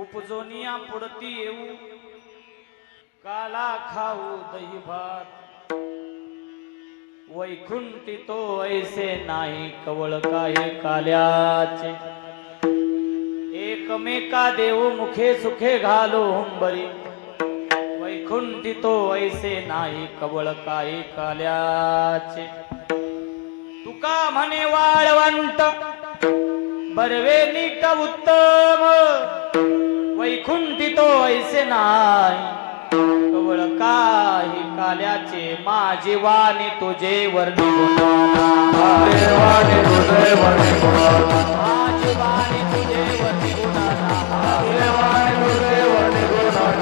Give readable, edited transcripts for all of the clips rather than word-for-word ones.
उपजोनिया पुढती येऊ काला खाऊ दही भात वैकुंठी तो ऐसे नाही कवळ काही काल्याचे एकमेका देऊ मुखे सुखे घालो हुंबरी वैकुंठी तो ऐसे नाही कवळ काही काल्याचे तुका म्हणे वाळवंत बरवे नीट उत्तम वैकुंठी तो ऐसे नाही कवळ काही काल्याचे माझे वाणी तुझे वर्णी गुणाना माझे वाणी तुझे वर्णी गुणाना माझे वाणी तुझे वर्णी गुणाना माझे वाणी तुझे वर्णी गुणाना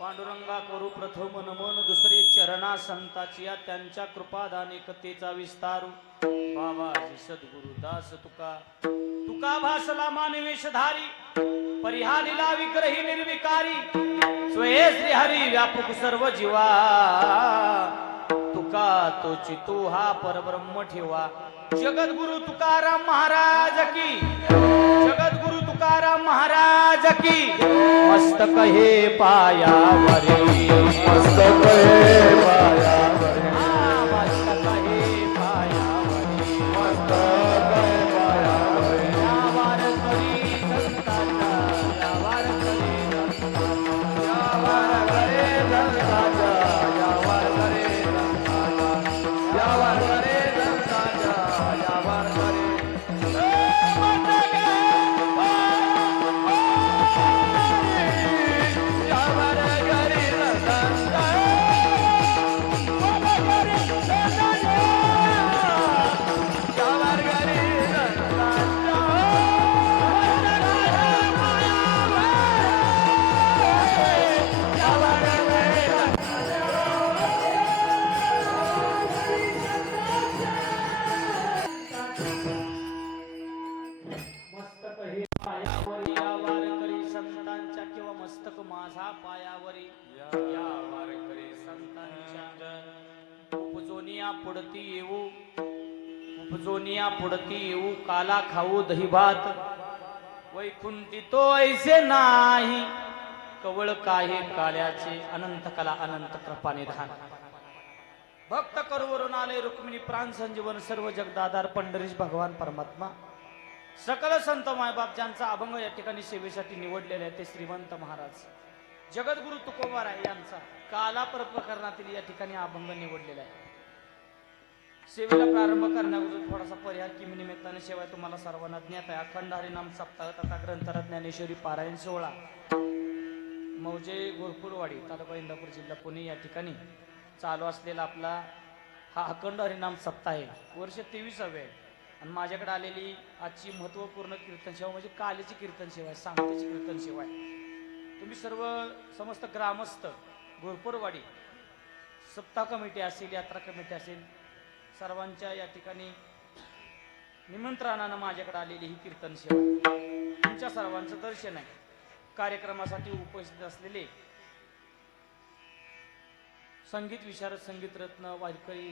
पांडुरंगा करू प्रथम नमन दुसरे चरणा संताची त्यांच्या कृपादाने कथेचा विस्तार बाबाजी सद्गुरु दास तुका तुका भासला मानवेशधारी परिहालीला विग्रही निर्विकारी स्वये श्री हरी व्यापक सर्व जीवा तुका तो चितू हा परब्रह्म ठेवा जगद्गुरु तुकाराम महाराज की जगद्गुरु तुकाराम महाराज की मस्तक हे पायावरी मस्तक हे पायावरी मस्तक हे पायावरी मस्तक हे पायावरी या वारकरी संतांचा या वारकरी संतांचा या वारकरी संतांचा या वारकरी संतांचा या वारकरी संतांचा या वारकरी माझा पायावरी या वारकरी संतांच्या उपजोनिया पुढती येऊ उपजोनिया पुढती येऊ काला खाऊ दही भात वैकुंठी तो ऐसे नाही कवळ काही काल्याचे अनंत कला अनंत कृपा निधान भक्त करुवरून आले रुक्मिणी प्राण संजीवन सर्व जगदाधार पंढरीश भगवान परमात्मा सकल संत मायबाप ज्यांचा अभंग या ठिकाणी सेवेसाठी निवडलेले आहे ते श्रीमंत महाराज जगद्गुरु तुकोबाराय यांचा काला प्रकरणातील या ठिकाणी अभंग निवडलेला आहे सेवेला प्रारंभ करण्याअगोदर थोडासा पर्याय किमी निमित्ताने सेवा तुम्हाला सर्वांना ज्ञात आहे अखंड हरिनाम सप्ताह तथा ग्रंथराज ज्ञानेश्वरी पारायण सोहळा मौजे गोरपूरवाडी तालुका इंदापूर जिल्हा पुणे या ठिकाणी चालू असलेला आपला हा अखंड हरिनाम सप्ताह आहे वर्ष 23वे आहे आणि माझ्याकडे आलेली आजची महत्त्वपूर्ण कीर्तन सेवा म्हणजे कालीची कीर्तन सेवा आहे सांगतेची कीर्तन सेवा आहे तुम्ही सर्व समस्त ग्रामस्थ गोरपूरवाडी सप्ताह कमिटी असेल यात्रा कमिटी असेल सर्वांच्या या ठिकाणी निमंत्रणानं माझ्याकडे आलेली ही कीर्तन सेवा तुमच्या सर्वांचं दर्शन आहे कार्यक्रमासाठी उपस्थित असलेले संगीत विशारद संगीत रत्न वारकरी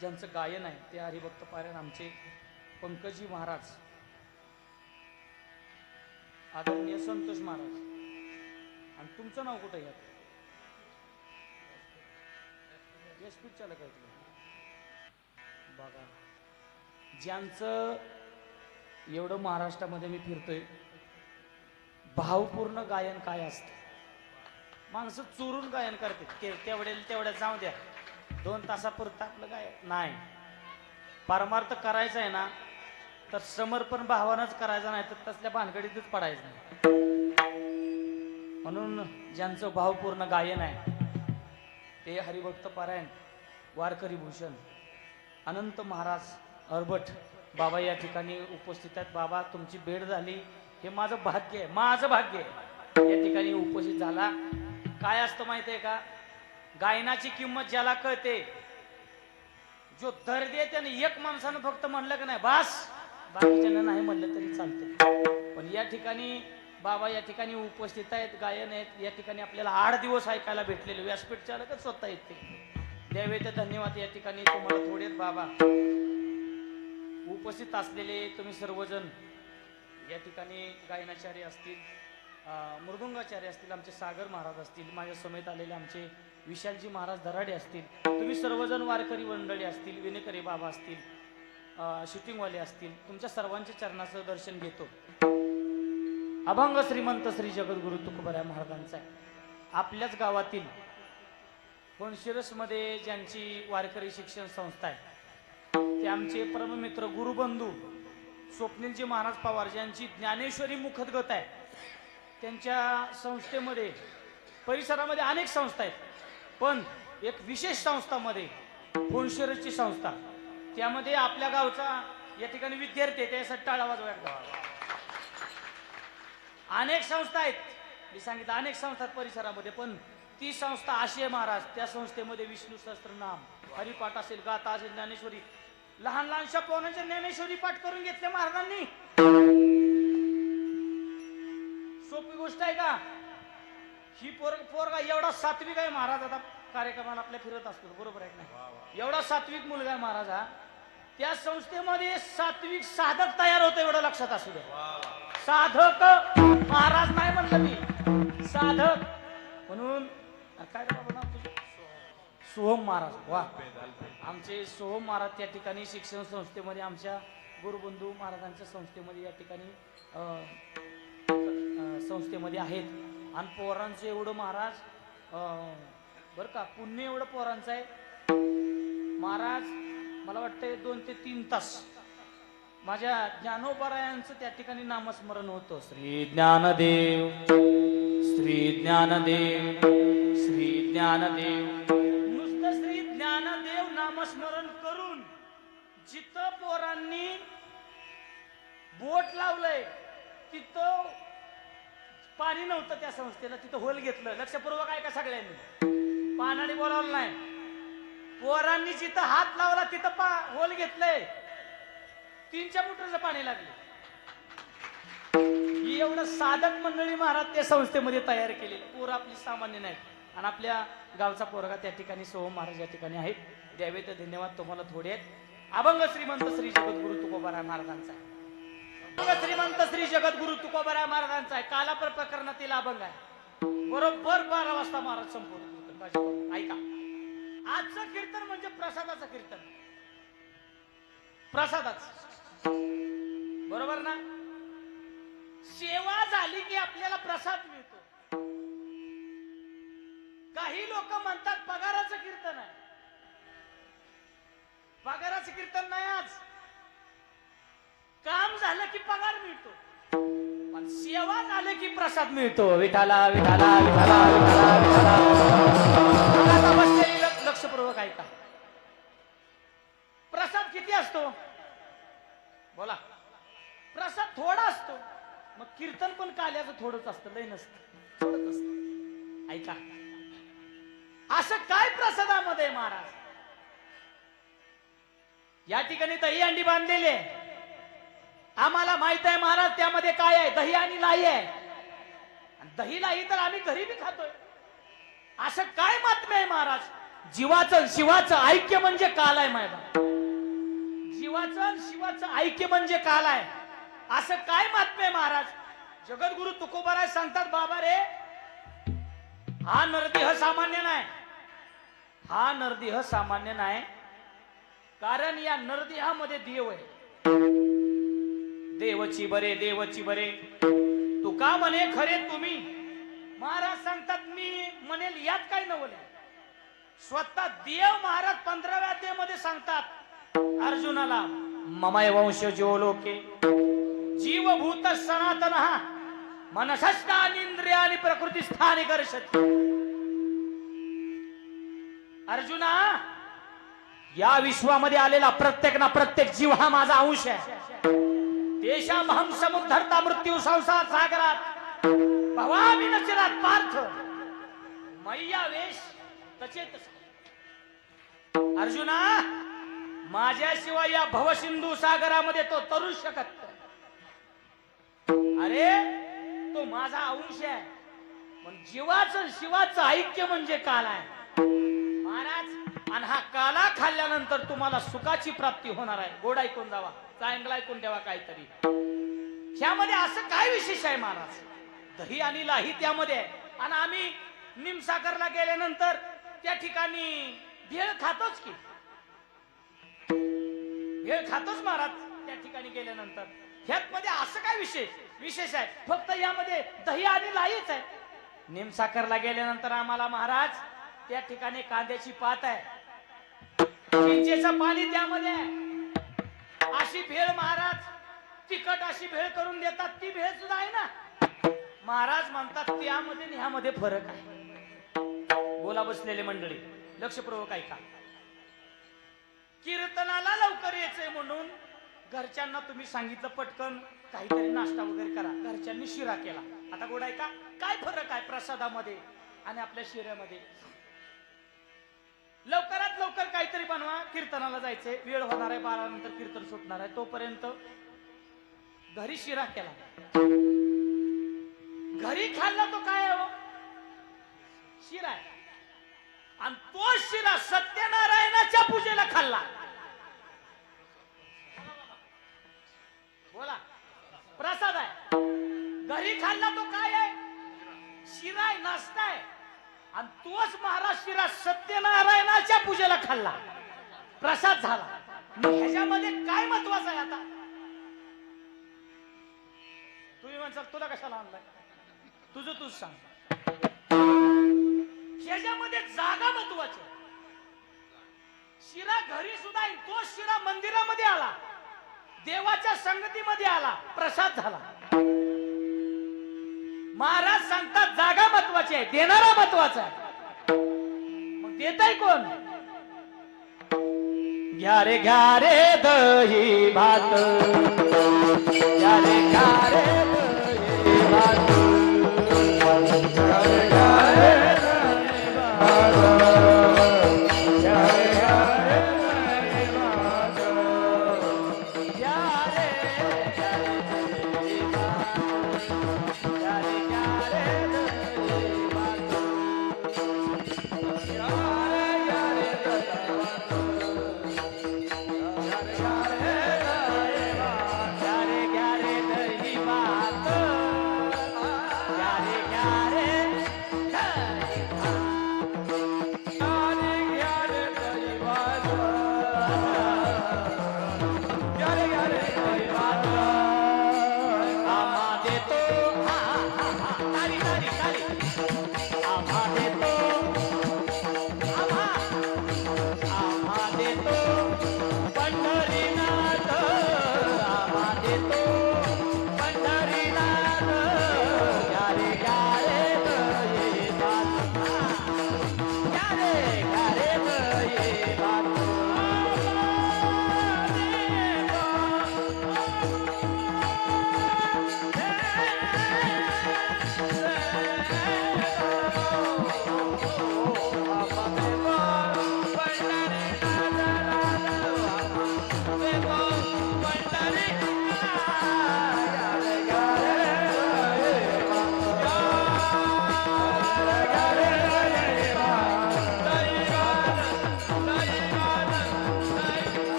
ज्यांचं गायन आहे ते हरिभक्त पारायण आमचे पंकजी महाराज आदरणीय संतोष महाराज आणि तुमचं नाव कुठं यात व्यासपीठ चालक आहे बघा ज्यांचं एवढं महाराष्ट्रामध्ये मी फिरतोय भावपूर्ण गायन काय असतं माणसं चोरून गायन करते तेवढ्या जाऊ द्या 2 तासापुरतं आपलं गायन नाही परमार्थ करायचं आहे ना तर समर्पण भावानंच करायचं नाही तर तसल्या भानगडीतच पडायचं नाही म्हणून ज्यांचं भावपूर्ण गायन आहे ते हरिभक्त पारायण वारकरी भूषण अनंत महाराज अरबट बाबा या ठिकाणी उपस्थित आहेत बाबा तुमची भेट झाली हे माझं भाग्य आहे माझं भाग्य आहे या ठिकाणी उपस्थित झाला काय असतं माहिती आहे का गायनाची किंमत ज्याला कळते जो दर्द आहे त्याने एक माणसानं फक्त म्हणलं का नाही बास बाकीच्यांना नाही म्हणलं तरी चालतं पण या ठिकाणी बाबा या ठिकाणी उपस्थित आहेत गायन आहेत या ठिकाणी आपल्याला 8 दिवस ऐकायला भेटलेले व्यासपीठ चालकच स्वतः येते द्यावे ते धन्यवाद या ठिकाणी तुम्हाला थोडेच बाबा उपस्थित असलेले तुम्ही सर्वजण या ठिकाणी गायनाचार्य असतील, मृदुंगाचार्य असतील, आमचे सागर महाराज असतील, माझ्या समेत आलेले आमचे विशालजी महाराज दराडे असतील, तुम्ही सर्वजण वारकरी मंडळी असतील, विनेकरी बाबा असतील, शूटिंगवाले असतील, तुमच्या सर्वांच्या चरणाचं दर्शन घेतो. अभंग श्रीमंत श्री जगद्गुरु तुकोबराय महाराजांचा आहे. आपल्याच गावातील मध्ये ज्यांची वारकरी शिक्षण संस्था आहे ते आमचे परममित्र गुरुबंधू स्वप्नीलजी महाराज पवार ज्यांची ज्ञानेश्वरी मुखदगत आहे. त्यांच्या संस्थेमध्ये परिसरामध्ये अनेक संस्था आहेत, पण एक विशेष संस्थामध्ये फोनशिरसची संस्था, त्यामध्ये आपल्या गावचा या ठिकाणी विद्यार्थी आहे, त्यासाठी टाळा वाजवायला. अनेक संस्था आहेत, मी सांगितलं अनेक संस्था परिसरामध्ये, पण ती संस्था आशय महाराज, त्या संस्थेमध्ये विष्णू सहस्त्रनाम हरिपाठ असेल, गाथा असेल, ज्ञानेश्वरी, लहान लहानशा पोरांच्या ज्ञानेश्वरी पाठ करून घेतले महाराजांनी. सोपी गोष्ट आहे का ही? पोरगा एवढा सात्विक आहे महाराज. आता कार्यक्रमाला आपल्या फिरत असतो, बरोबर आहे नाही? एवढा सात्विक मुलगा आहे महाराज हा. त्या संस्थेमध्ये सात्विक साधक तयार होतो, एवढं लक्षात असू द्या. साधक महाराज नाही म्हणलं मी, साधक म्हणून. काय बाबा नाव तुझं? सोहम महाराज. वा, आमचे सोहम महाराज त्या ठिकाणी शिक्षण संस्थेमध्ये, आमच्या गुरुबंधू महाराजांच्या संस्थेमध्ये या ठिकाणी संस्थेमध्ये आहेत. आणि पोरांचं एवढं महाराज बरं का, पुण्य एवढं पोरांचं आहे महाराज. मला वाटतंय 2 ते 3 तास माझ्या ज्ञानोबरायांचं त्या ठिकाणी नामस्मरण होतं. श्री ज्ञानदेव, श्री ज्ञानदेव, श्री ज्ञानदेव. नुसतं श्री ज्ञानदेव नामस्मरण करून जिथं पोरांनी बोट लावलंय तिथं पाणी नव्हतं. त्या संस्थेला तिथं होल घेतलं. लक्षपूर्वक आहे का सगळ्यांनी? पाण्याने बोलावलं नाही. पोरांनी जिथं हात लावला तिथं होल घेतलंय. 3 फुटाचं पाणी लागले. ही एवढं साधक मंडळी महाराज त्या संस्थेमध्ये तयार केलेली. पोरं आपली सामान्य नाहीत. आणि आपल्या गावचा पोरगा त्या ठिकाणी सोहम महाराज या ठिकाणी आहेत. द्यावे तर धन्यवाद तुम्हाला थोडे आहेत. अभंग श्रीमंत श्री जगद्गुरु तुकोबाराय महाराजांचा आहे. अभंग श्रीमंत श्री जगद्गुरु तुकोबाराय महाराजांचा आहे. कालापर प्रकरणातील अभंग आहे. बरोबर 12 वाजता महाराज संपूर्ण. ऐका, आजचं कीर्तन म्हणजे प्रसादाचं कीर्तन. प्रसादाचं, बरोबर ना? सेवा झाली की आपल्याला प्रसाद मिळतो. काही लोक म्हणतात पगाराचं कीर्तन आहे. पगाराचं कीर्तन नाही. आज काम झालं की पगार मिळतो, पण सेवा झाली की प्रसाद मिळतो. विठाला विठाला विठाला विठाला विठाला. लक्षपूर्वक ऐका. प्रसाद किती असतो? बोला. प्रसाद थोडा असतो. मग कीर्तन पण काल्याचं थोडंच असतं, लय नसतं, थोडंच असतं. ऐका, असं काय प्रसादामध्ये महाराज? या ठिकाणी दही अंडी बांधलेले आम्हाला माहित आहे महाराज. त्यामध्ये काय आहे? दही आणि लाई आहे. आणि दही लाई तर आम्ही घरी बी खातोय. असं काय महात्म्य आहे महाराज? जीवाचं शिवाचं ऐक्य म्हणजे काल आहे मायबा. जीवाचं शिवाचं ऐक्य म्हणजे काल आहे. असं काय महात्म्य आहे महाराज? जगद्गुरु तुकोबाराय सांगतात, बाबा रे, हा नरदेह सामान्य नाही. हा नरदेह सामान्य नाही, कारण या नरदेहामध्ये देव आहे. देवची बरे, देवची बरे, तुका म्हणे खरे तुम्ही. महाराज सांगतात, मी म्हणेल यात काय नवले. स्वतः देव महाराज 15व्या अध्यायामध्ये सांगतात अर्जुनाला, ममय वंशजो लोके जीवभूत सनातन मनसस्थानी इंद्रियानी प्रकृती स्थानी कर्षति. अर्जुना, या विश्वामध्ये आलेला प्रत्येक ना प्रत्येक जीव हा माझा अंश आहे. देशामहं समुद्धरता मृत्यू संसार सागरात भवामी नचिरात पार्थ मैया वेश तचेत. अर्जुना, माझ्याशिवाय या भवसिंधू सागरामध्ये तो तरू शकत. अरे, तो माझा अंश आहे. पण जीवाचं शिवाचं ऐक्य म्हणजे काल आहे महाराज. आणि हा काला खाल्ल्यानंतर तुम्हाला सुखाची प्राप्ती होणार आहे. गोड ऐकून जावा, चांगला ऐकून ठेवा काहीतरी. ह्यामध्ये असं काय विशेष आहे महाराज? दही आणि लाही त्यामध्ये आहे. आणि आम्ही निमसागरला गेल्यानंतर त्या ठिकाणी भेळ खातोच की, भेळ खातोच महाराज त्या ठिकाणी गेल्यानंतर. ह्यात मध्ये असं काय विशेष आहे? फक्त यामध्ये दही आणि लाहीच आहे. निमसागरला गेल्यानंतर आम्हाला महाराज त्या ठिकाणी कांद्याची पात आहे, चिंचेचं पाणी त्यामध्ये आहे. अशी भेळ महाराज, तिखट अशी भेळ करून देतात. ती भेळ सुद्धा आहे ना महाराज. म्हणतात त्यामध्ये आणि ह्यामध्ये फरक आहे. बोला बसलेले मंडळी, लक्षपूर्वक ऐका. कीर्तनाला लवकर यायचंय म्हणून घरच्यांना तुम्ही सांगितलं पटकन काहीतरी नाश्ता वगैरे करा. घरच्यांनी शिरा केला. आता गोड ऐका, काय फरक आहे प्रसादामध्ये आणि आपल्या शिऱ्यामध्ये? लवकरात लवकर काहीतरी बनवा. कीर्तनाला जायचंय, वेळ होणार आहे, 12 नंतर कीर्तन सुटणार आहे, तोपर्यंत घरी शिरा केला. घरी खाल्ला तो काय आहे हो? शिरा आहे. आणि तो शिरा सत्यनारायणाच्या पूजेला खाल्ला. बोला, प्रसाद आहे. घरी खाल्ला तो काय आहे? शिरा आहे, नाश्ता आहे. आणि तोच महाराज शिरा सत्यनारायणाच्या पूजेला खाल्ला, प्रसाद झाला. ह्याच्यामध्ये काय महत्वाचं आहे? आता तुम्ही म्हणसाल तुला कशाला आणलाय, तुझं तूच सांग. ह्याच्यामध्ये जागा महत्वाची. शिरा घरी सुद्धा, तो शिरा मंदिरामध्ये आला, देवाच्या संगतीमध्ये आला, प्रसाद झाला. महाराज सांगतात जागा महत्वाची आहे, देणारा महत्वाचा आहे. मग देताय कोण? घ्या रे दही भात, घ्या रे दही भात,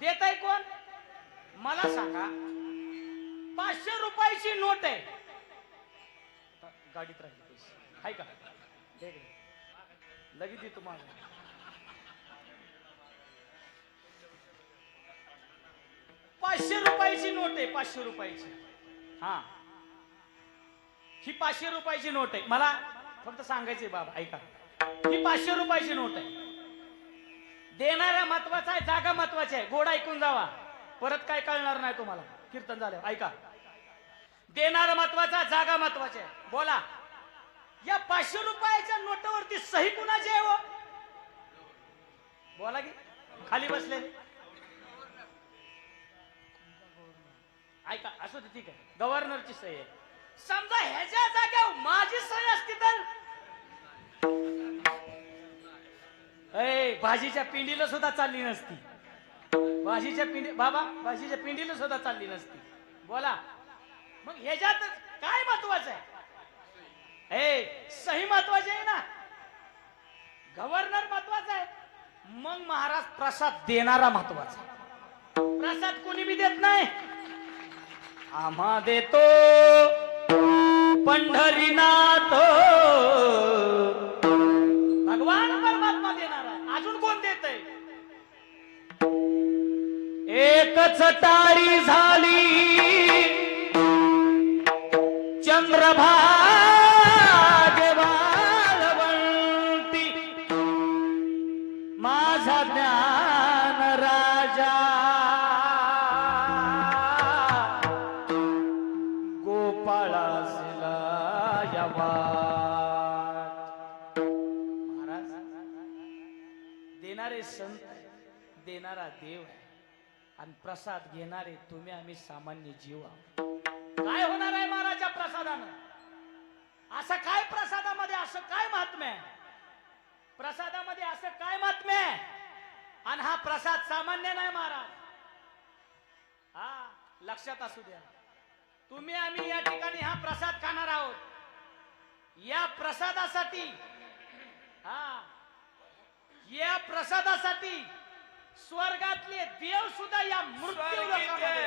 देताय कोण? मला सांगा. 500 रुपयाची नोट आहे, गाडीत राहिली पैसे आहे का? लगेच देतो माझा. 500 रुपयाची नोट आहे, 500 रुपयाची. हा, ही 500 रुपयाची नोट आहे. मला फक्त सांगायचंय बाबा, ऐका. ही 500 रुपयाची नोट आहे. देणारा महत्वाचा आहे, जागा महत्वाची आहे. गोड ऐकून जावा, परत काय कळणार नाही तुम्हाला. कीर्तन झालं, ऐका. देणारा महत्वाचा, जागा महत्वाची आहे. बोला, या 500 रुपयाच्या नोटावरती सही कुणाची आहे हो? बोला की, खाली बसले. ऐका, असू दे, ठीक आहे, गव्हर्नरची सही आहे. समजा ह्याच्या जाग्यावर माझी सही असती तर भाजीच्या पिंडीला सुद्धा चालली नसती. भाजीच्या पिंडी, बाबा, भाजीच्या पिंडीला सुद्धा चालली नसती. बोला, मग ह्याच्यात काय महत्व? महत्वाचं आहे. सही महत्वाची आहे ना, गव्हर्नर महत्वाचा आहे, मग महाराज प्रसाद देणारा महत्वाचा. प्रसाद कोणी बी देत नाही, आम्हा देतो पंढरीनाथ. भगवान परमात्मा देणार आहे, अजून कोण देतय? एकच टाळी झाली चंद्रभागे वाळवंटी, माझा ज्ञान राजा गोपाळासला यावा. महाराज देणारे संत, देणारा देव आहे, आणि प्रसाद घेणारे तुम्ही आम्ही सामान्य जीव आहोत. काय होणार आहे महाराजच्या प्रसादानं? असं काय प्रसादामध्ये, असं काय महात्म्य आहे? प्रसादामध्ये असं काय महात्म्य आहे? आणि हा प्रसाद सामान्य नाही महाराज. हा लक्षात असू द्या, तुम्ही आम्ही या ठिकाणी हा प्रसाद खाणार आहोत. या प्रसादासाठी, या प्रसादासाठी स्वर्गातले देव सुद्धा या मृत्यू लोकांमध्ये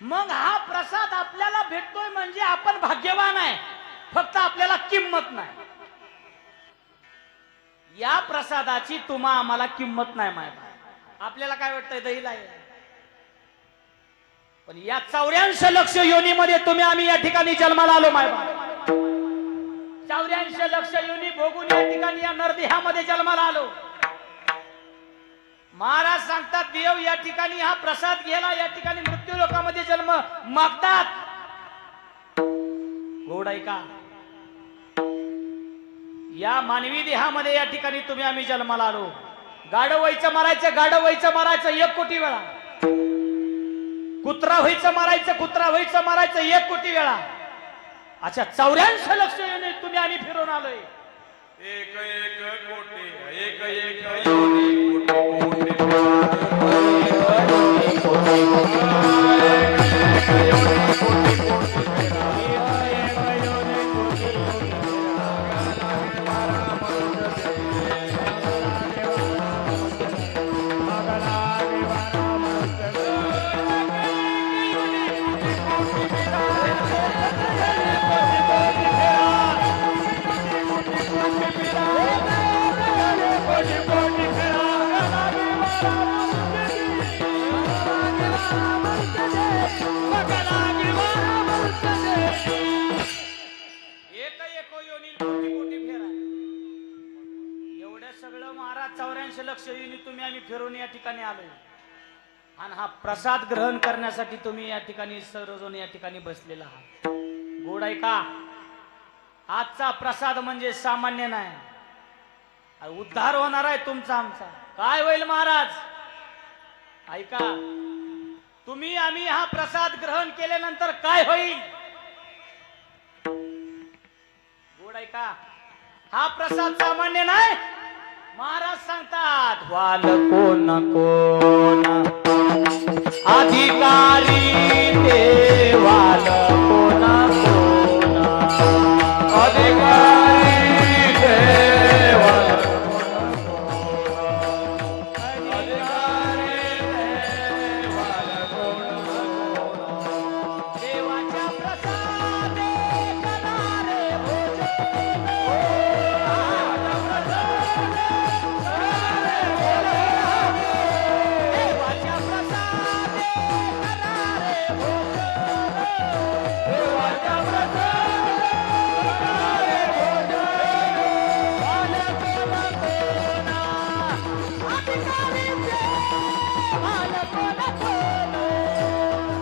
मग हा प्रसाद आपल्याला भेटतोय म्हणजे आपण भाग्यवान आहे. फक्त आपल्याला किंमत नाही. या प्रसादाची तुम्हा आम्हाला किंमत नाही माहिती. आपल्याला काय वाटतंय दहीला आहे, पण या 84 लक्ष योनीमध्ये तुम्ही आम्ही या ठिकाणी जन्माला आलो मायबा. 84 लक्ष योनी भोगून या ठिकाणी या नरदेहामध्ये जन्माला आलो. महाराज सांगतात देव या ठिकाणी हा प्रसाद घ्यायला या ठिकाणी मृत्यू लोकांमध्ये जन्म मागतात. गोड आहे का? या मानवी देहामध्ये या ठिकाणी तुम्ही आम्ही जन्माला आलो. गाढव व्हायचं मारायचं, गाढव व्हायचं मारायचं 1 कोटी वेळा. कुत्रा व्हायचं मारायचं, कुत्रा व्हायचं मारायचं 1 कोटी वेळा. अच्छा 84 लक्ष योनी तुम्ही आम्ही फिरून आलोय. एक कोटी, एक योनी, कोटी लक्ष योनी तुम्ही आम्ही फिरून या ठिकाणी आलोय. आणि हा प्रसाद ग्रहण करण्यासाठी तुम्ही या ठिकाणी सर्वजण या ठिकाणी बसलेला आहात. गोड आहे का? आजचा प्रसाद म्हणजे सामान्य नाही. उद्धार होणार आहे तुमचा आमचा. काय होईल महाराज ऐका, तुम्ही आम्ही हा प्रसाद ग्रहण केल्यानंतर काय होईल गोड ऐका. हा प्रसाद सामान्य नाही. महाराज सांगतात वाल कोण कोण अधिकारी ते वाल कोण कोण अधिकारी देवा देवाच्या प्रसादे करणारे भोजन. देवाच्या प्रसादे करणारे भोजन. देवाच्या प्रसादे करणारे भोजन. वाल कोण कोण अधिकारी ते वाल कोण कोण अधिकारी ते वाल कोण कोण अधिकारी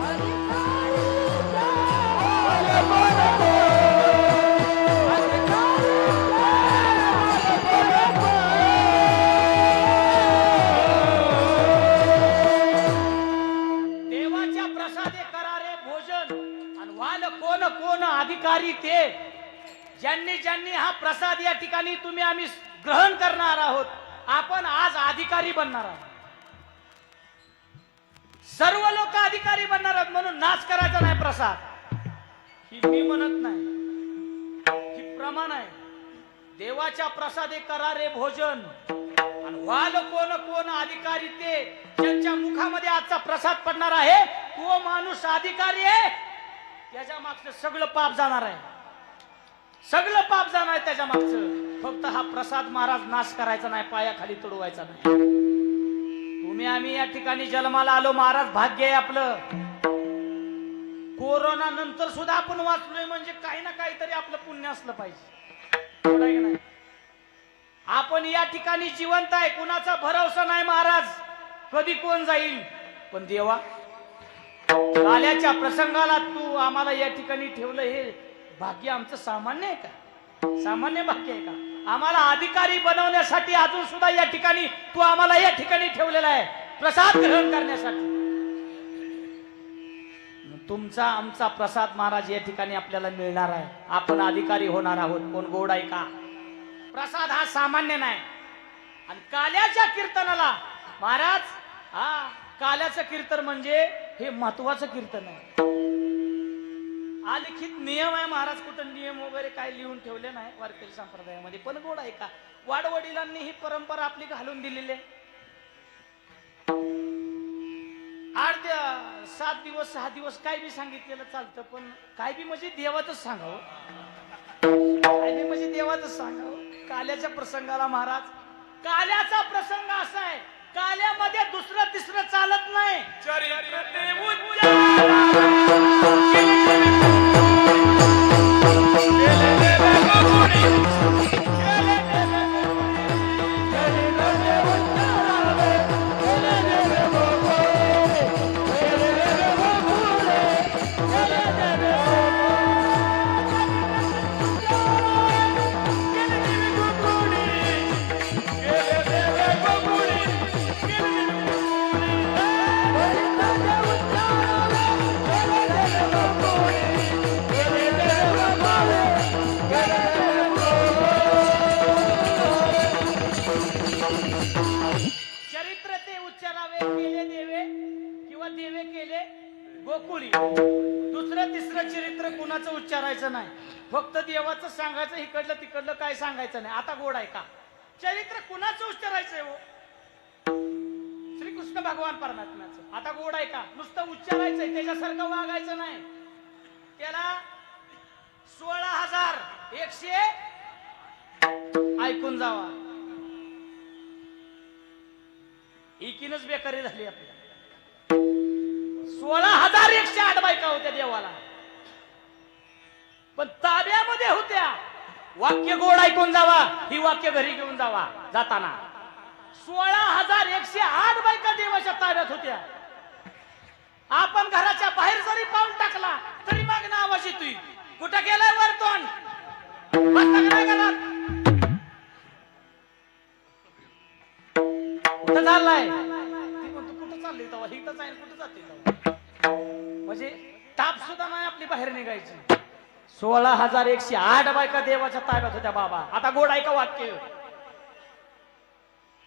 ते वाल कोण कोण. देवाच्या प्रसादे करारे भोजन आणि वाल कोण कोण अधिकारी ते. ज्यांनी ज्यांनी हा प्रसाद या ठिकाणी तुम्ही आम्ही ग्रहण करणार आहोत, आपण आज अधिकारी बनणार आहोत. सर्व लोक अधिकारी बनणार आहोत. म्हणून नाच करायचा नाही. प्रसाद ही मी म्हणत नाही, ही प्रमाण आहे. देवाच्या प्रसादे करारे भोजन आणि वाल कोण कोण अधिकारी ते. ज्यांच्या मुखामध्ये आजचा प्रसाद पडणार आहे तो माणूस अधिकारी आहे. त्याच्या मागचं सगळं पाप जाणार आहे. सगळं पाप जाणार आहे त्याच्या मागचं. फक्त हा प्रसाद महाराज नाश करायचा नाही, पायाखाली तुडवायचा नाही. तुम्ही आम्ही या ठिकाणी जन्माला आलो महाराज, भाग्य आहे आपलं. कोरोना नंतर सुद्धा आपण वाचलोय म्हणजे काही ना काहीतरी आपलं पुण्य असलं पाहिजे. एवढं आहे की नाही? आपण या ठिकाणी जिवंत आहे. कुणाचा भरोसा नाही महाराज, कधी कोण जाईल. पण देवा काल्याच्या प्रसंगाला तू आम्हाला या ठिकाणी ठेवलं, हे भाग्य आमचं सामान्य आहे का? सामान्य भाग्य आहे का? आम्हाला अधिकारी बनवण्यासाठी अजून सुद्धा या ठिकाणी तू आम्हाला या ठिकाणी ठेवलेला आहे प्रसाद ग्रहण करण्यासाठी. तुमचा आमचा प्रसाद महाराज या ठिकाणी आपल्याला मिळणार आहे. आपण अधिकारी होणार आहोत. कोण गोड आहे का? प्रसाद हा सामान्य नाही. आणि काल्याच्या कीर्तनाला महाराज, हा काल्याचं कीर्तन म्हणजे हे महत्वाचं कीर्तन आहे. अलिखित नियम आहे महाराज. कुठं नियम वगैरे काय लिहून ठेवले नाही वारकरी संप्रदायामध्ये. पण गोड आहे का? वाडवडिलांनी ही परंपरा आपली घालून दिलेली आहे. 7 दिवस 6 दिवस काय बी सांगितलेलं चालतं, पण काय बी म्हणजे देवाचंच सांगावं. काय बी म्हणजे देवाचंच सांगावं. काल्याच्या प्रसंगाला महाराज, काल्याचा प्रसंग असा आहे, काल्यामध्ये दुसरं तिसरं चालत नाही. चरित्र ते उच्चारा गोकुळी. दुसरं तिसरं चरित्र कुणाचं उच्चारायचं नाही. फक्त देवाचं सांगायचं, इकडलं तिकडलं काय सांगायचं नाही. आता गोड आहे का? चरित्र कुणाचं उच्चारायचंय हो? श्रीकृष्ण भगवान परमात्म्याचं. आता गोड आहे का? नुसतं उच्चारायचंय, त्याच्यासारखं वागायचं नाही. त्याला 16,100 ऐकून जावा. एकीनच बेकारी झाली आपल्या. 16,108 बायका होत्या देवाला, पण ताब्यामध्ये होत्या. वाक्य गोड ऐकून जावा, ही वाक्य घरी घेऊन जावा जाताना. 16,108 बायका देवाच्या ताब्यात होत्या. आपण घराच्या बाहेर जरी पाऊल टाकला तरी मग आवाज येतोय, कुठं गेलाय वरतोंड? बसता का नाही घरात? कुठं चाललाय ती म्हणतो कुठं चालली तेव्हा इथंच आहे कुठं जाते तेव्हा म्हणजे ताप सुद्धा नाही आपली बाहेर निघायची 16,108 बायका देवाच्या ताब्यात होत्या बाबा आता गोड ऐका वाक्य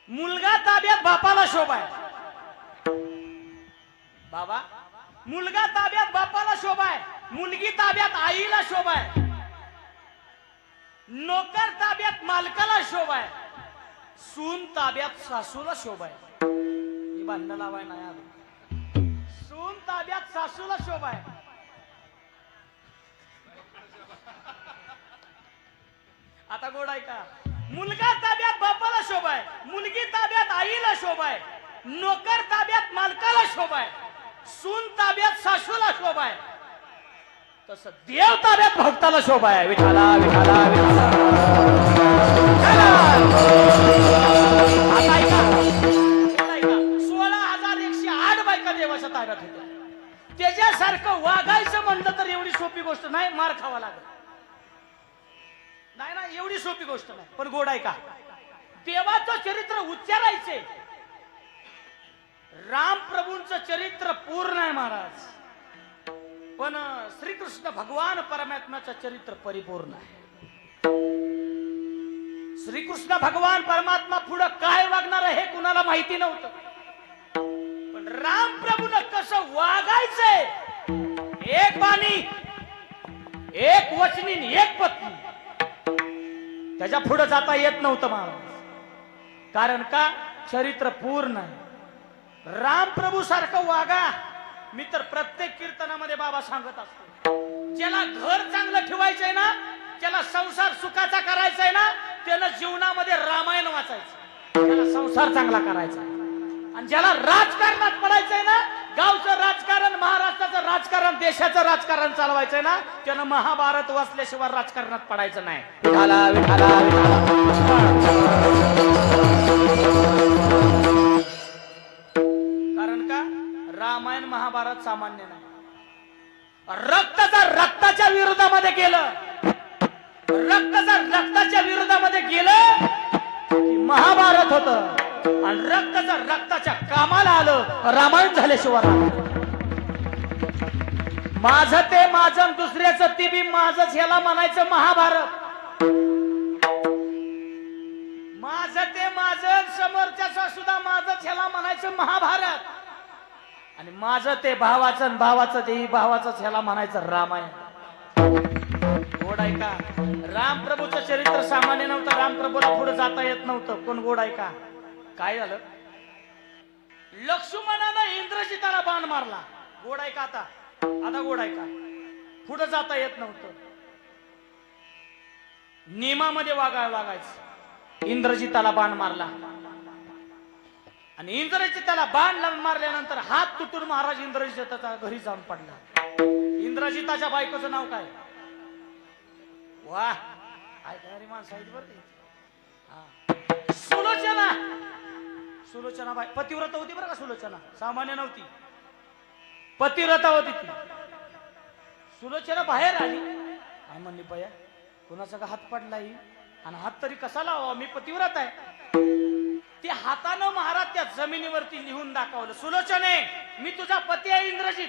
मुलगा ताब्यात बापाला शोभाय बाबा मुलगा ताब्यात बापाला शोभाय मुलगी ताब्यात आईला शोभाय नोकर ताब्यात मालकाला शोभाय सून ताब्यात सासूला शोभाय ही भांडणं लावाय नाही आलो सून ताब्यात सासूला शोभाय आता गोड ऐका मुलगा ताब्यात बापाला शोभाय मुलगी ताब्यात आईला शोभाय नोकर ताब्यात मालकाला शोभाय सून ताब्यात सासूला शोभाय तसं देव ताब्यात भक्ताला शोभाय विठाला विठाला विठाला आता ऐका 16,108 बायका देवाच्या ताब्यात होत्या त्याच्यासारखं वागायचं म्हणलं तर एवढी सोपी गोष्ट नाही मार खावा लागेल नाही ना एवढी सोपी गोष्ट नाही पण गोड ऐका देवाचं चरित्र उच्चारायचे राम प्रभूंचं चरित्र पूर्ण आहे महाराज पण श्रीकृष्ण भगवान परमात्म्याचं चरित्र परिपूर्ण आहे श्रीकृष्ण भगवान परमात्मा पुढे काय वागणार आहे हे कुणाला माहिती नव्हतं पण राम प्रभूनं कसं वागायचंय एक बाणी एक वचनी एक पत्नी त्याच्या पुढे जाता येत नव्हतं महाराज कारण का चरित्र पूर्ण आहे राम प्रभू सारखं वागा मी तर प्रत्येक कीर्तनामध्ये बाबा सांगत असतो ज्याला घर चांगलं ठेवायचंय ना ज्याला संसार सुखाचा करायचाय ना त्याला जीवनामध्ये रामायण वाचायचं त्याला संसार चांगला करायचा आणि ज्याला राजकारणात पडायचंय ना गावचं राजकारण महाराष्ट्राचं राजकारण देशाचं राजकारण चालवायचंय ना त्यानं महाभारत वाचल्याशिवाय राजकारणात पडायचं नाही विठाला विठाला कारण का रामायण महाभारत सामान्य नाही रक्त जर रक्ताच्या विरोधामध्ये गेलं रक्त जर रक्ताच्या विरोधामध्ये गेलं की महाभारत होतं आणि रक्त जर रक्ताच्या कामाला आलं रामायण झाल्याशिवाय माझं ते माझं दुसऱ्याचं ती बी माझंच ह्याला म्हणायचं महाभारत माझं ते माझं समोरच्याचं सुद्धा माझंच ह्याला म्हणायचं महाभारत आणि माझं ते भावाचं भावाचं ते भावाचंच ह्याला म्हणायचं रामायण गोड ऐका राम प्रभूचं चरित्र सामान्य नव्हतं राम प्रभूला पुढे जाता येत नव्हतं कोण गोड ऐका काय झालं लक्ष्मणानं इंद्रजिताला बाण मारला गोड ऐका आता गोड ऐका पुढे जाता येत नव्हतं नियमामध्ये वागायचं इंद्रजिताला बाण मारला आणि इंद्रजिताला बाण मारल्यानंतर हात तुटून महाराज इंद्रजिताच्या घरी जाऊन पडला इंद्रजिताच्या बायकोचं नाव काय वाह ऐकणारी माणसं आहेत बरं सुलोचना सुलोचना बाई पतिव्रता होती बरं का सुलोचना सामान्य नव्हती पतिव्रता होती ती सुलोचना बाहेर आली आणि म्हणली बया कोणाचा का हात पडलाय आणि हात तरी कसा लावा मी पतिव्रत आहे ते हातानं महाराज त्या जमिनीवरती लिहून दाखवलं सुलोचने मी तुझा पती आहे इंद्रजित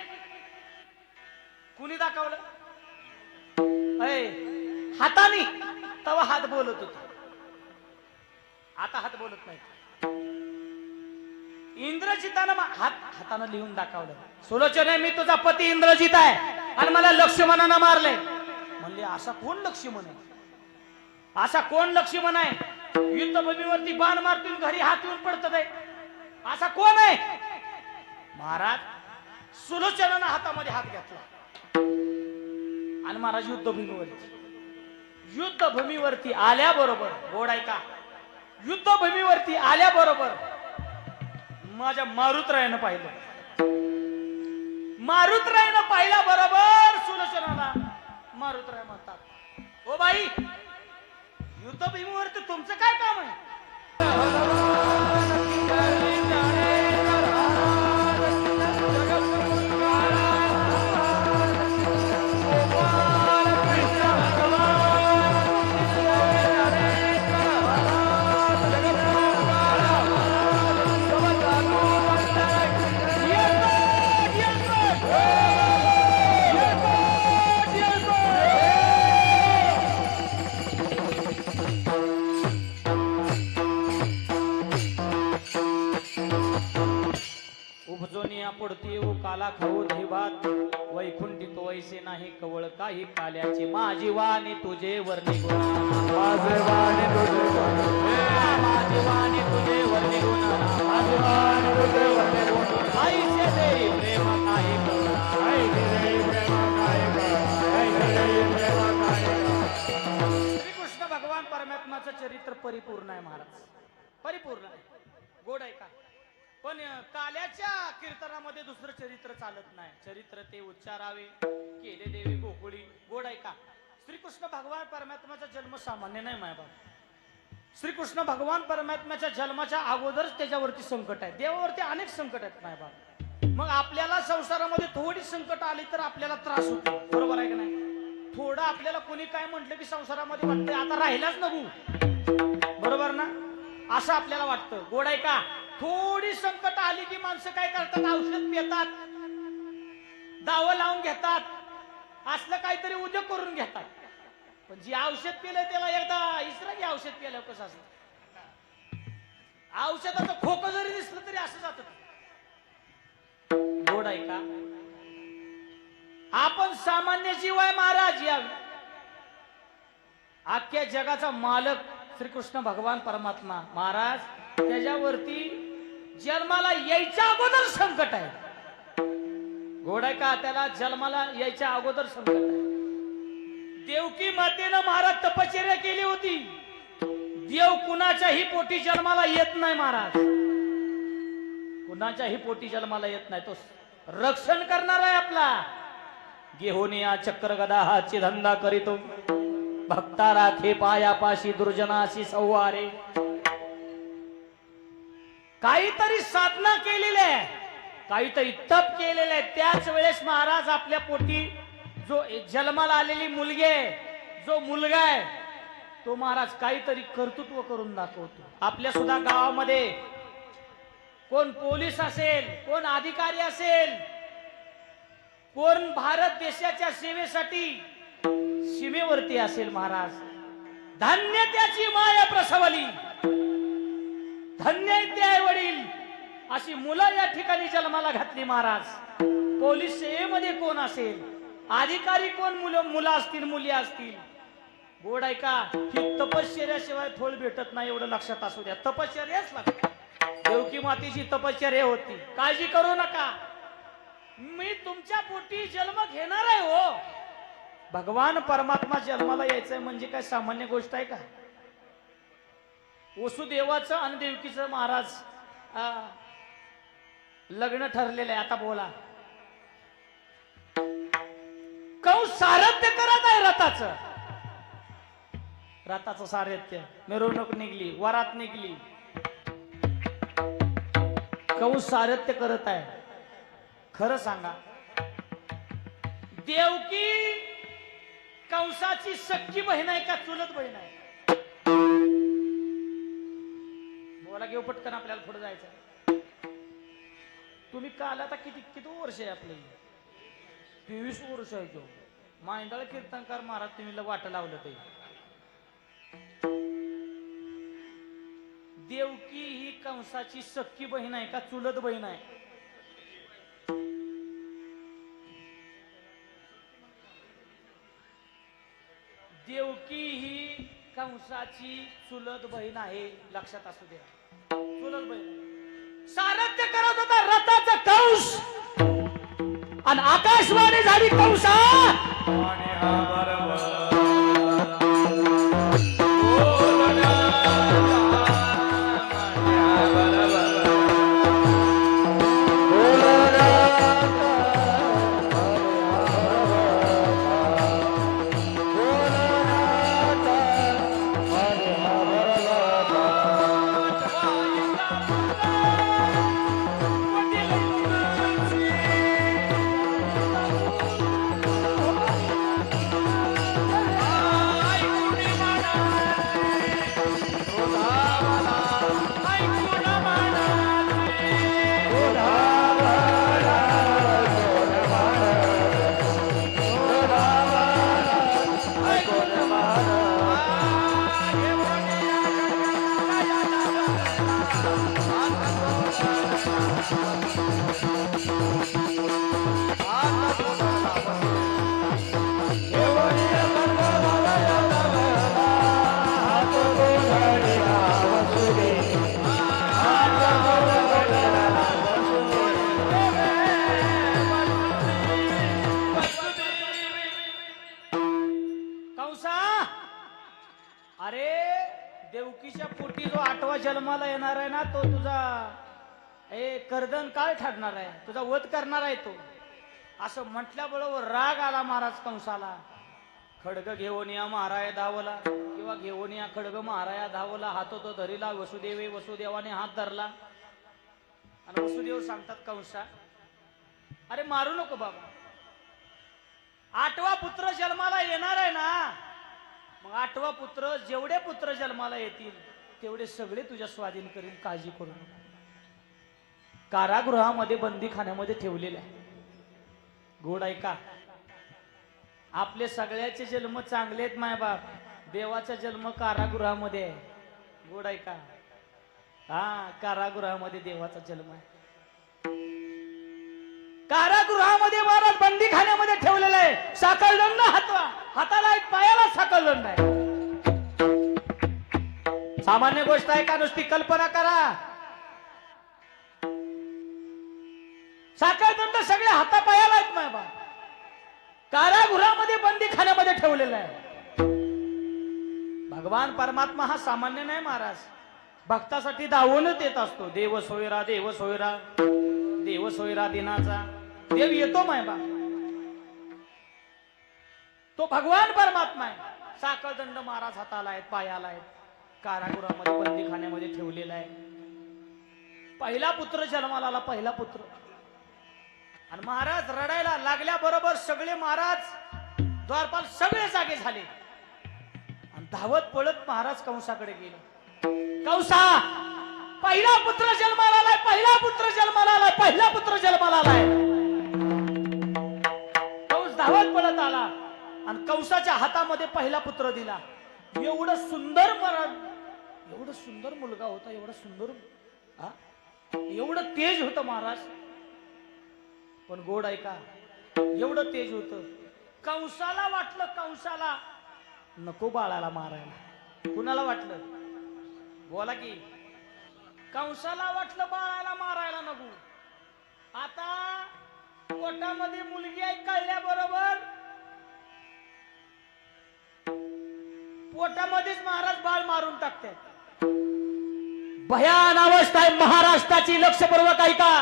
कुणी दाखवलं हाताने तेव्हा हात बोलत होता आता हात बोलत नाही इंद्रजितानं हातानं लिहून दाखवलं सुलोचने मी तुझा पती इंद्रजित आहे आणि मला लक्ष्मणानं मारले म्हणले असा कोण लक्ष्मण आहे असा कोण लक्ष्मण आहे युद्धभूमीवरती बाण मारतून घरी हात येऊन पडत आहे असा कोण आहे महाराज सुलोचनानं हातामध्ये हात घेतला आणि महाराज युद्धभूमीवरती आल्याबरोबर गोड ऐका युद्धभूमीवरती आल्याबरोबर माझ्या मारुतरायानं पाहिलं मारुतरायानं पाहिल्याबरोबर सुलोचनाला मारुतराय म्हणतात ओ बाई युद्धभूमीवरती तुमचं काय काम आहे काला खाऊ दही भात वैकुंठी तो वैसे नाही कवळ काही काल्याची माझी वाणी तुझे वर्णी गुण माझे वाणी तुझे माझी वाणी तुझे वर्णी गुण माझे वाणी तुझे वर्णे गुण आईचे देई प्रेम काही कवळ ऐसे देई प्रेम काय ग ऐसे देई प्रेम काय ग श्रीकृष्ण भगवान परमात्माचं चरित्र परिपूर्ण आहे महाराज परिपूर्ण आहे गोड आहे का पण काल्याच्या कीर्तनामध्ये दुसरं चरित्र चालत नाही चरित्र ते उच्चारावे केले देवी गोकुळी गोड आहे का श्रीकृष्ण भगवान परमात्म्याचा जन्म सामान्य नाही माय बाबा श्रीकृष्ण भगवान परमात्म्याच्या जन्माच्या अगोदरच त्याच्यावरती संकट आहे देवावरती अनेक संकट आहेत माय बाबा मग आपल्याला संसारामध्ये थोडी संकट आली तर आपल्याला त्रास होतो बरोबर आहे का नाही थोडं आपल्याला कोणी काय म्हटलं की संसारामध्ये वाटतंय आता राहिलाच नको बरोबर ना असं आपल्याला वाटतं गोड आहे का थोडी संकट आली की माणसं काय करतात औषध पितात दावं लावून घेतात असलं काहीतरी उद्योग करून घेतात पण जी औषध पिलंय त्याला एकदा इसरा की औषध पिल्यावर कसं असतं औषधाचं खोकं जरी दिसलं तरी असं जात गोड आहे का आपण सामान्य जीव आहे महाराज या अख्ख्या जगाचा मालक श्रीकृष्ण भगवान परमात्मा महाराज त्याच्यावरती जन्माला यायच्या अगोदर संकट आहे गोड आहे का त्याला जन्माला यायच्या अगोदर संकट आहे देवकी मातेनं महाराज तपश्चर्या केली होती देव कुणाच्याही पोटी जन्माला येत नाही महाराज कुणाच्याही पोटी जन्माला येत नाही तो रक्षण करणार आहे आपला घेऊन या चक्र गदा हाची धंदा करीतो भक्ता राखे पायापाशी दुर्जनाशी संवारे काहीतरी साधना केलेली आहे काहीतरी तप केलेलं आहे त्याच वेळेस महाराज आपल्या पोटी जो जन्माला आलेली मुलगी आहे जो मुलगा आहे तो महाराज काहीतरी कर्तृत्व करून दाखवतो आपल्या सुद्धा गावामध्ये कोण पोलीस असेल कोण अधिकारी असेल कोण भारत देशाच्या सेवेसाठी सीमेवरती असेल महाराज धन्य त्याची माया प्रसवली धन्य ते आई वडील अशी मुलं या ठिकाणी जन्माला घातली महाराज पोलीस सेवेमध्ये कोण असेल अधिकारी कोण मुलं असतील मुली असतील गोड आहे का ही तपश्चर्याशिवाय फळ भेटत नाही एवढं लक्षात असू द्या तपश्चर्याच लागते देवकी मातेची तपश्चर्या होती काळजी करू नका मी तुमच्या पोटी जन्म घेणार आहे हो भगवान परमात्मा जन्माला यायचंय म्हणजे काय सामान्य गोष्ट आहे का वसुदेवाचं आणि देवकीचं महाराज लग्न ठरलेलं आहे आता बोला कंस सारथ्य करत आहे रथाचं सारथ्य मिरवणूक निघली वरात निघली कंस सारथ्य करत आहे खरं सांगा देवकी कंसाची सख्खी बहीण आहे का चुलत बहीण आहे बोला घेऊ पटकन आपल्याला पुढे जायचं तुम्ही काल आता किती वर्ष आहे आपले 23 वर्ष आहे तो मांडळ कीर्तनकार महाराज तुम्ही वाट लावलं ते देवकी ही कंसाची सख्खी बहीण आहे का चुलत बहीण आहे देवकी ही कंसाची चुलत बहीण आहे लक्षात असू द्या चुलत बहीण सारथ्य करत होता रथाचा कंस आणि आकाशवाणी झाली कंसा आणि हा बरोबर जन्माला येणार आहे ना तो तुझा कर्दन काळ ठरणार आहे, तुझा वध करणार आहे तो. असं म्हटल्याबरोबर राग आला महाराज कंसाला. खडग घेऊन या महाराया धावला, किंवा घेऊन या खडग महाराया धावला. हातो तो धरिला वसुदेवे, वसुदेवाने हात धरला. आणि वसुदेव सांगतात कंसा, अरे मारू नको बाबा, 8वा पुत्र जन्माला येणार आहे ना, मग 8वा पुत्र, जेवढे पुत्र जन्माला येतील तेवढे सगळे तुझ्या स्वाधीन करील, काळजी करू नको. कारागृहामध्ये बंदीखान्यामध्ये ठेवलेले आहे. गोड ऐका, आपले सगळ्याचे जन्म चांगले आहेत मायबाप, देवाचा जन्म कारागृहामध्ये आहे. गोड ऐका, हा कारागृहामध्ये देवाचा जन्म आहे. कारागृहामध्ये महाराज बंदीखान्यामध्ये ठेवलेला आहे. साखळदंड हाताला आहे, पायाला साखळदंड आहे. सामान्य गोष्ट आहे का? नुसती कल्पना करा. साखळदंड सगळे हातापायाला आहेत मायबा. कारागृहामध्ये बंदीखान्यामध्ये ठेवलेला आहे. भगवान परमात्मा हा सामान्य नाही महाराज, भक्तासाठी धावूनच येत असतो. देव सोयरा, देव सोयरा, देव सोयरा दिनाचा. देव येतो मायबा, तो भगवान परमात्मा आहे. साखळदंड महाराज हाताला आहेत, पायाला आहेत. कारागृहामध्ये बंदीखान्यामध्ये ठेवलेला आहे. पहिला पुत्र जन्माला आला, पहिला पुत्र. आणि महाराज रडायला लागल्याबरोबर सगळे महाराज, द्वारपाल सगळे जागे झाले. आणि धावत पळत महाराज कंसाकडे गेले. कंसा, पहिला पुत्र जन्माला आलाय, पहिला पुत्र जन्माला आलाय, पहिला पुत्र जन्माला आलाय. कंस धावत पळत आला आणि कंसाच्या हातामध्ये पहिला पुत्र दिला. एवढं सुंदर महाराज, एवढं सुंदर मुलगा होता, एवढं सुंदर, एवढं तेज होतं महाराज. पण गोड ऐका, एवढं तेज होतं, कंसाला वाटलं, कंसाला नको बाळाला मारायला. कुणाला वाटलं? बोला की. कंसाला वाटलं बाळाला मारायला नको. आता पोटामध्ये मुलगी आहे कळल्याबरोबर पोटामध्येच महाराज बाळ मारून टाकतात. भयान अवस्था आहे महाराष्ट्राची. लक्षपूर्वक ऐका.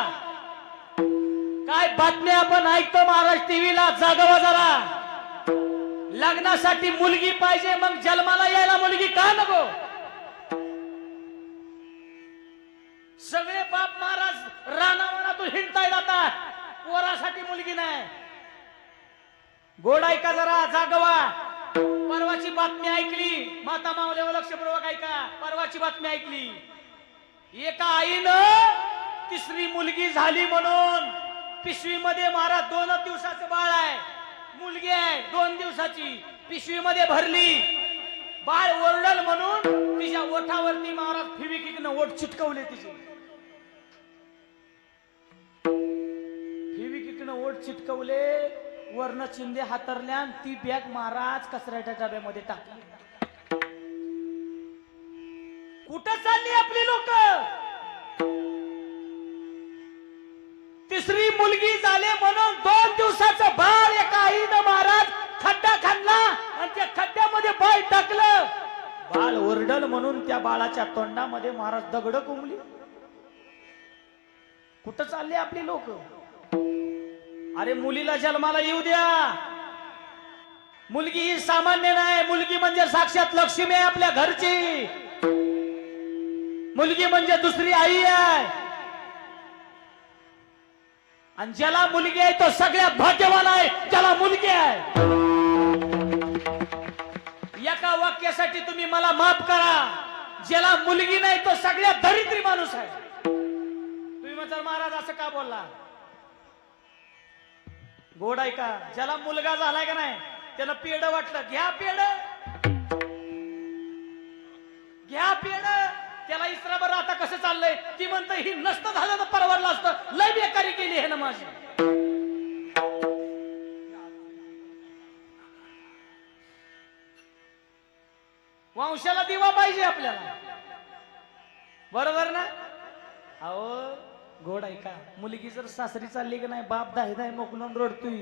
काय बातम्या आपण ऐकतो महाराज टीव्हीला, जागवा जरा. लग्नासाठी मुलगी पाहिजे, मग जन्माला यायला मुलगी का नको? सगळे बाप महाराज रानावनातून हिंडताय जातात, पोरासाठी मुलगी नाही. गोड ऐका जरा, जागवा. परवाची बातमी ऐकली, माता मावलेवर लक्षपूर्वक ऐका. परवाची बातमी ऐकली, एका आईनं तिसरी मुलगी झाली म्हणून पिशवीमध्ये महाराज 2 दिवसाचं बाळ आहे, मुलगी आहे 2 दिवसाची, पिशवीमध्ये भरली. बाळ ओरडल म्हणून तिच्या ओठावरती महाराज फेविक्विकनं ओठ चिटकवले. तिचे फेविक्विकनं ओठ चिटकवले, वर्ण चिंदे हातरल्या. ती बॅग महाराज कचऱ्याच्या डब्यामध्ये टाकली. कुठं चालली आपली लोक? तिसरी मुलगी झाले म्हणून 2 दिवसाचं बाळ एका आईनं महाराज खड्डा खाल्ला आणि त्या खड्ड्यामध्ये बाळ टाकलं. बाळ ओरडल म्हणून त्या बाळाच्या तोंडामध्ये महाराज दगड कोंबली. कुठं चालले आपली लोक? अरे मुलीला जन्माला येऊ द्या. मुलगी ही सामान्य नाही, मुलगी म्हणजे साक्षात लक्ष्मी आहे आपल्या घरची. मुलगी म्हणजे दुसरी आई आहे. आणि ज्याला मुलगी आहे तो सगळ्यात भाग्यवान आहे, ज्याला मुलगी आहे. एका वाक्यासाठी तुम्ही मला माफ करा, ज्याला मुलगी नाही तो सगळ्यात दरिद्री माणूस आहे. तुम्ही म्हणता महाराज असं का बोलला? गोड ऐका, ज्याला मुलगा झालाय का नाही त्याला पेड वाटलं, घ्या पेड, घ्या पेड. त्याला इसराबर आता कसं चाललंय, ती म्हणतं ही नसतं झालं तर परवडलं असतं, लय बेकारी केली आहे ना माझी. वंशाला दिवा पाहिजे आपल्याला, बरोबर ना? अहो गोड ऐका, मुलगी जर सासरी चालली की नाही, बाप दाही मोकलून रडतोय.